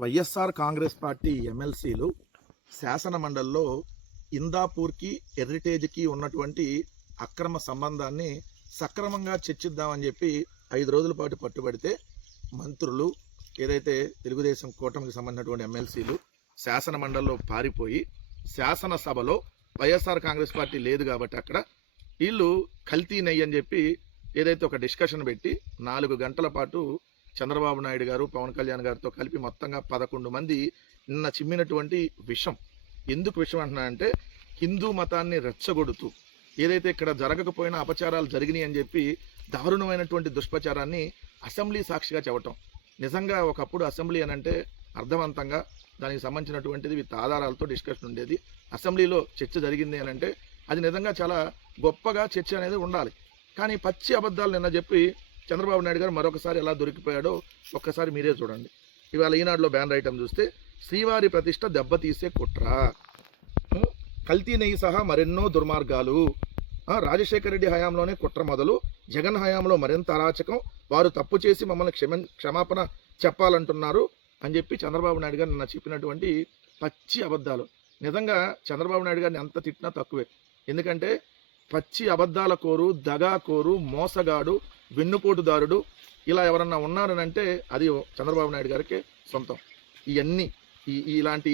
YSR Congress party ఎమ్మెల్సీలు శాసన మండలిలో ఇందాపూర్కి హెరిటేజ్కి ఉన్నటువంటి అక్రమ సంబంధాన్ని సక్రమంగా చర్చిద్దామని చెప్పి 5 రోజుల పాటు పట్టుబడితే మంత్రులు ఏదైతే తెలుగుదేశం కూటమికి సంబంధించినటువంటి ఎమ్మెల్సీలు శాసన మండలిలో పారిపోయి శాసనసభలో వైఎస్ఆర్ కాంగ్రెస్ పార్టీ లేదు కాబట్టి అక్కడ వీళ్ళు కల్తీ నెయ్యి అని చెప్పి ఏదైతే ఒక డిస్కషన్ పెట్టి 4 గంటల పాటు చంద్రబాబు నాయుడు గారు పవన్ కళ్యాణ్ గారితో కలిపి మొత్తంగా 11 మంది నిన్న చిమ్మినటువంటి విషం. ఎందుకు విషం అంటున్నానంటే హిందూ మతాన్ని రెచ్చగొడుతూ ఏదైతే ఇక్కడ జరగకపోయినా అపచారాలు జరిగినాయి అని చెప్పి దారుణమైనటువంటి దుష్ప్రచారాన్ని అసెంబ్లీ సాక్షిగా చెప్పటం. నిజంగా ఒకప్పుడు అసెంబ్లీ అని అంటే అర్థవంతంగా దానికి సంబంధించినటువంటిది విత్ ఆధారాలతో డిస్కషన్ ఉండేది. అసెంబ్లీలో చర్చ జరిగింది అని అంటే అది నిజంగా చాలా గొప్పగా చర్చ అనేది ఉండాలి. కానీ పచ్చి అబద్ధాలు నిన్న చెప్పి చంద్రబాబు నాయుడు గారు మరొకసారి ఎలా దొరికిపోయాడో ఒక్కసారి మీరే చూడండి. ఇవాళ ఈనాడులో బ్యానర్ ఐటమ్ చూస్తే శ్రీవారి ప్రతిష్ట దెబ్బతీసే కుట్ర, కల్తీ నెయ్యి సహా మరెన్నో దుర్మార్గాలు, రాజశేఖర రెడ్డి హయాంలోనే కుట్ర మొదలు, జగన్ హయాంలో మరింత అరాచకం, వారు తప్పు చేసి మమ్మల్ని క్షమాపణ చెప్పాలంటున్నారు అని చెప్పి చంద్రబాబు నాయుడు గారు నిన్న చెప్పినటువంటి పచ్చి అబద్ధాలు. నిజంగా చంద్రబాబు నాయుడు గారిని ఎంత తిట్టినా తక్కువే. ఎందుకంటే పచ్చి అబద్ధాల కోరు, దగాకోరు, మోసగాడు, వెన్నుపోటుదారుడు ఇలా ఎవరన్నా ఉన్నారనంటే అది చంద్రబాబు నాయుడు గారికి సొంతం. ఇవన్నీ ఇలాంటి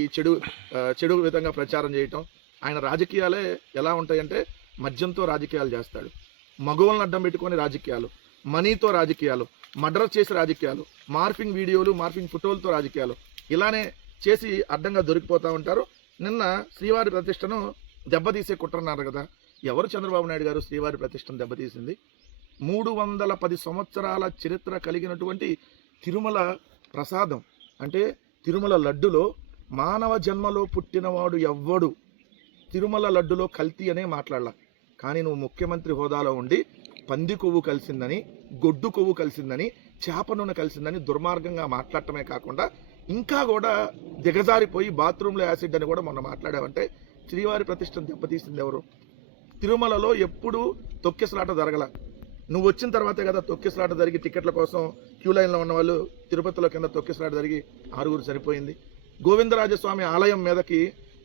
చెడు విధంగా ప్రచారం చేయటం. ఆయన రాజకీయాలే ఎలా ఉంటాయంటే మద్యంతో రాజకీయాలు చేస్తాడు, మగవులను అడ్డం పెట్టుకొని రాజకీయాలు, మనీతో రాజకీయాలు, మర్డర్ చేసి రాజకీయాలు, మార్ఫింగ్ వీడియోలు, మార్ఫింగ్ ఫోటోలతో రాజకీయాలు, ఇలానే చేసి అడ్డంగా దొరికిపోతూ ఉంటారు. నిన్న శ్రీవారి ప్రతిష్టను దెబ్బతీసే కుట్రన్నారు కదా. ఎవరు చంద్రబాబు నాయుడు గారు శ్రీవారి ప్రతిష్టను దెబ్బతీసింది? 310 సంవత్సరాల చరిత్ర కలిగినటువంటి తిరుమల ప్రసాదం అంటే తిరుమల లడ్డులో మానవ జన్మలో పుట్టినవాడు ఎవ్వడు తిరుమల లడ్డులో కల్తీ అనే మాట్లాడాల. కానీ నువ్వు ముఖ్యమంత్రి హోదాలో ఉండి పంది కొవ్వు కలిసిందని, గొడ్డు కొవ్వు కలిసిందని, చేప నూనె కలిసిందని దుర్మార్గంగా మాట్లాడటమే కాకుండా ఇంకా కూడా దిగజారిపోయి బాత్రూంలో యాసిడ్ అని కూడా మొన్న మాట్లాడావంటే శ్రీవారి ప్రతిష్టను దెబ్బతీసింది ఎవరు? తిరుమలలో ఎప్పుడు తొక్కిసలాట జరగల. నువ్వు వచ్చిన తర్వాతే కదా తొక్కిసలాట జరిగి టికెట్ల కోసం క్యూ లైన్లో ఉన్న వాళ్ళు తిరుపతిలో కింద తొక్కిసలాట జరిగి 6 చనిపోయింది. గోవిందరాజస్వామి ఆలయం మీదకి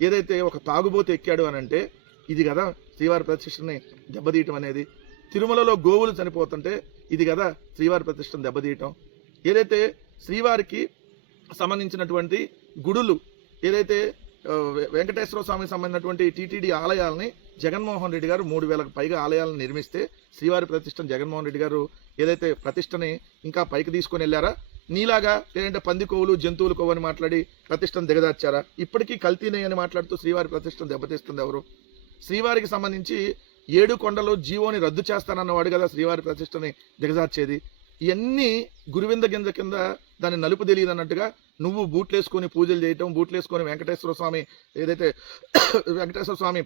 ఏదైతే ఒక తాగుబోతు ఎక్కాడు అని అంటే ఇది కదా శ్రీవారి ప్రతిష్టని దెబ్బతీయటం అనేది. తిరుమలలో గోవులు చనిపోతుంటే ఇది కదా శ్రీవారి ప్రతిష్టను దెబ్బతీయటం. ఏదైతే శ్రీవారికి సంబంధించినటువంటి గుడులు ఏదైతే వెంకటేశ్వర స్వామికి సంబంధించినటువంటి టీటీడీ ఆలయాలని జగన్మోహన్ రెడ్డి గారు 3000కు పైగా ఆలయాలను నిర్మిస్తే శ్రీవారి ప్రతిష్టను జగన్మోహన్ రెడ్డి గారు ఏదైతే ప్రతిష్టని ఇంకా పైకి తీసుకొని వెళ్ళారా? నీలాగా లేదంటే పంది కొవ్వులు, జంతువులు కొవ్వు అని మాట్లాడి ప్రతిష్టను దిగదార్చారా? ఇప్పటికీ కల్తీనే అని మాట్లాడుతూ శ్రీవారి ప్రతిష్టను దెబ్బతీస్తుంది ఎవరు? శ్రీవారికి సంబంధించి 7 కొండలు జీవోని రద్దు చేస్తానన్నవాడు కదా శ్రీవారి ప్రతిష్టని దిగజార్చేది. ఇవన్నీ గురువింద గింజ కింద దాన్ని నలుపు తెలియదు అన్నట్టుగా నువ్వు బూట్లేసుకొని పూజలు చేయటం, బూట్లేసుకొని వెంకటేశ్వర స్వామి ఏదైతే వెంకటేశ్వర స్వామి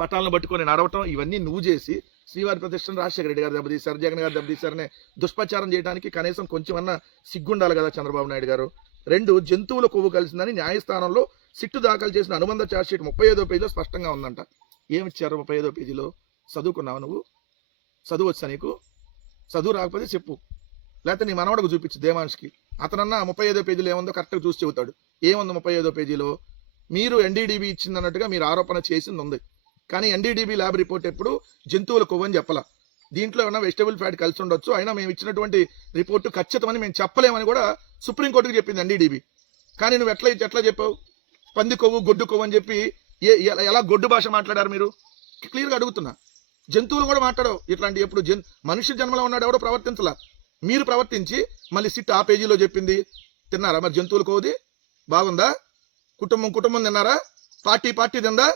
పట్టాలను పట్టుకొని నడవటం, ఇవన్నీ నువ్వు చేసి శ్రీవారి ప్రతిష్టను రాజశేఖర రెడ్డి గారు దెబ్బతీశారు, జగన్ గారు దెబ్బతీశారనే దుష్ప్రచారం చేయడానికి కనీసం కొంచెమన్నా సిగ్గుండాలి కదా చంద్రబాబు నాయుడు గారు. 2 జంతువుల కొవ్వు కలిసిందని న్యాయస్థానంలో సిట్టు దాఖలు చేసిన అనుబంధ ఛార్జ్షీట్ 35వ పేజీలో స్పష్టంగా ఉందంట. ఏమిచ్చారు 35వ పేజీలో? చదువుకున్నావు నువ్వు? చదువు వచ్చా నీకు? చదువు రాకపోతే చెప్పు, లేకపోతే నీ మనవడకు చూపించు దేవాంష్కి. అతనన్నా 35వ పేజీలో ఏముందో కరెక్ట్గా చూసి చెబుతాడు. ఏముంది 35వ పేజీలో? మీరు ఎన్డీడీబీ ఇచ్చిందన్నట్టుగా మీరు ఆరోపణ చేసింది ఉంది. కానీ ఎన్డీడీబీ ల్యాబ్ రిపోర్ట్ ఎప్పుడు జంతువుల కొవ్వు అని చెప్పాల. దీంట్లో ఏమన్నా వెజిటబుల్ ఫ్యాట్ కలిసి ఉండొచ్చు, అయినా మేము ఇచ్చినటువంటి రిపోర్టు ఖచ్చితమని మేము చెప్పలేమని కూడా సుప్రీంకోర్టుకి చెప్పింది ఎన్డీడీబీ. కానీ నువ్వు ఎట్లా చెప్పావు? పంది కొవ్వు, గొడ్డు కొవ్వు అని చెప్పి ఎలా గొడ్డు భాష మాట్లాడారు మీరు? క్లియర్గా అడుగుతున్నా. జంతువులు కూడా మాట్లాడవు ఇట్లాంటి. ఎప్పుడు మనుష్య జన్మలో ఉన్నాడు ఎవడో ప్రవర్తించలా. మీరు ప్రవర్తించి మళ్ళీ సిట్ ఆ పేజీలో చెప్పింది తిన్నారా? మరి జంతువులు కోది బాగుందా? కుటుంబం తిన్నారా? పార్టీ తిందా?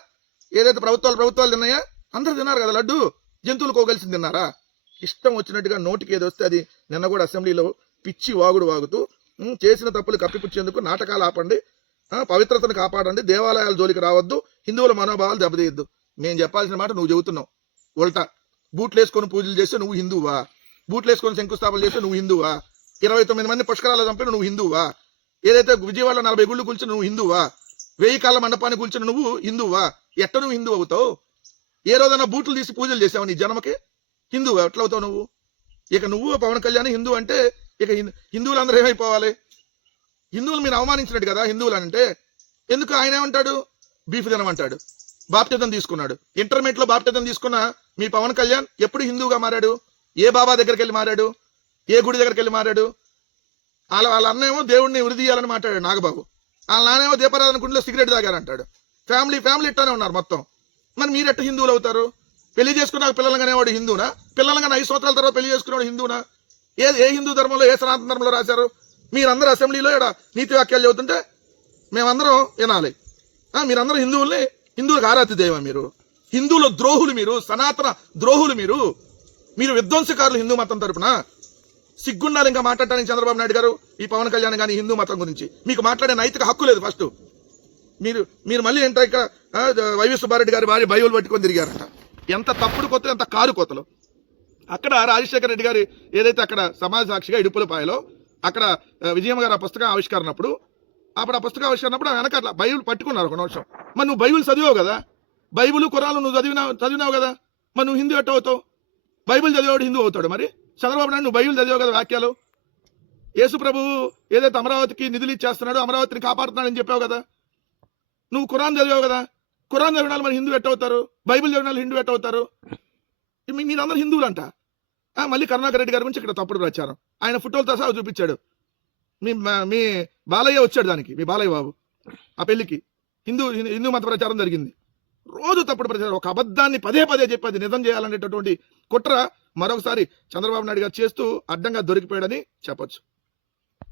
ఏదైతే ప్రభుత్వాలు తిన్నాయా? అందరూ తిన్నారు కదా లడ్డు. జంతువులు కోగలిసి తిన్నారా? ఇష్టం వచ్చినట్టుగా నోటికి ఏది వస్తే అది. నిన్న కూడా అసెంబ్లీలో పిచ్చి వాగుతూ చేసిన తప్పులు కప్పిపుచ్చేందుకు నాటకాలు ఆపండి, పవిత్రతను కాపాడండి, దేవాలయాల జోలికి రావద్దు, హిందువుల మనోభావాలు దెబ్బతీయద్దు. మేము చెప్పాల్సిన మాట నువ్వు చెబుతున్నావు. ఉల్టా బూట్లు వేసుకొని పూజలు చేస్తే నువ్వు హిందువా? బూట్లు వేసుకొని శంకుస్థాపనలు చేస్తే నువ్వు హిందువా? 29 మంది పుష్కరాలు చంపిన నువ్వు హిందువా? ఏదైతే విజయవాడలో 40 గుళ్ళు కూల్చిన నువ్వు హిందువా? 1000 కాళ్ళ మండపాన్ని కూల్చిన నువ్వు హిందువా? ఎట్ట నువ్వు హిందువు అవుతావు? ఏ రోజైనా బూట్లు తీసి పూజలు చేసావు నీ జన్మకి? హిందువు ఎట్లా అవుతావు నువ్వు? ఇక నువ్వు పవన్ కళ్యాణ్ హిందూ అంటే ఇక హిందువులందరూ ఏమైపోవాలి? హిందువులు మీరు అవమానించినట్టు కదా హిందువులు అంటే. ఎందుకు ఆయన ఏమంటాడు? బీఫ్ తినమంటాడు. బాప్టిజం తీసుకున్నాడు. ఇంటర్మీడియట్ లో బాప్టిజం తీసుకున్న మీ పవన్ కళ్యాణ్ ఎప్పుడు హిందువుగా మారాడు? ఏ బాబా దగ్గరికి వెళ్ళి మారాడు? ఏ గుడి దగ్గరికి వెళ్ళి మారాడు? వాళ్ళ అన్నేమో దేవుడిని ఉరిదీయాలని మాట్లాడాడు నాగబాబు. వాళ్ళ నానేమో దీపారాధన కుండిలో సిగరెట్ తాగారంటాడు. ఫ్యామిలీ ఇట్టానే ఉన్నారు మొత్తం. మరి మీరెట్ట హిందువులు అవుతారు? పెళ్లి చేసుకున్నాక పిల్లలంగానేవాడు హిందువునా? పిల్లలంగానే 5 సంవత్సరాల తర్వాత పెళ్లి చేసుకునేవాడు హిందువునా? ఏ హిందూ ధర్మంలో, ఏ సనాతన ధర్మంలో రాశారు? మీరందరూ అసెంబ్లీలో ఇక్కడ నీతి వాక్యాలు చెబుతుంటే మేమందరం వినాలి. మీరందరూ హిందువులకు ఆరాధ్య దైవం. మీరు హిందువుల ద్రోహులు, మీరు సనాతన ద్రోహులు, మీరు విధ్వంసకారులు హిందూ మతం తరపున. సిగ్గుండాలి ఇంకా మాట్లాడటానికి చంద్రబాబు నాయుడు గారు, ఈ పవన్ కళ్యాణ్ కానీ హిందూ మతం గురించి మీకు మాట్లాడే నైతిక హక్కు లేదు. ఫస్ట్ మీరు మళ్ళీ ఏంటో ఇక్కడ వైవి సుబ్బారెడ్డి గారి భార్య బైబిల్ పట్టుకొని తిరిగారంట. ఎంత తప్పుడు కొత్తలు, ఎంత కారు కొత్తలు. అక్కడ రాజశేఖర రెడ్డి గారు ఏదైతే అక్కడ సమాజ సాక్షిగా ఇడుపులపాయలో అక్కడ విజయమ్మ గారు ఆ పుస్తకం ఆవిష్కరణప్పుడు ఆ పుస్తకం ఆవిష్కరణప్పుడు వెనక అట్లా బైబిల్ పట్టుకున్నారు ఒక నిమిషం. మరి నువ్వు బైబిల్ చదివావు కదా, బైబిల్ ఖురాను నువ్వు చదివినావు కదా, మరి నువ్వు హిందూ ఎట్ట అవుతావు? బైబిల్ చదివాడు హిందూ అవుతాడు. మరి చంద్రబాబు నాయుడు నువ్వు బైబిల్ చదివావు కదా, వాక్యాలు. యేసు ప్రభువు ఏదైతే అమరావతికి నిధులు ఇచ్చేస్తున్నాడో అమరావతిని కాపాడుతున్నాడని చెప్పావు కదా. నువ్వు ఖురాన్ చదివావు కదా, ఖురాన్ చదివిన వాళ్ళు మరి హిందూ ఎట్ట అవుతారు? బైబిల్ చదివిన వాళ్ళు హిందూ ఎట్ట అవుతారు? మీరందరూ హిందువులంట. మళ్ళీ కరుణాకర్ రెడ్డి గారి గురించి ఇక్కడ తప్పుడు ప్రచారం. ఆయన ఫోటోలతో సహా చూపించాడు. మీ బాలయ్య వచ్చాడు దానికి, మీ బాలయ్య బాబు ఆ పెళ్లికి. హిందూ మత ప్రచారం జరిగింది. రోజు తప్పుడు ప్రచారం. ఒక అబద్ధాన్ని పదే చెప్పి అది నిజం చేయాలనేటటువంటి కుట్ర మరొకసారి చంద్రబాబు నాయుడు గారు చేస్తూ అడ్డంగా దొరికిపోయాడని చెప్పొచ్చు.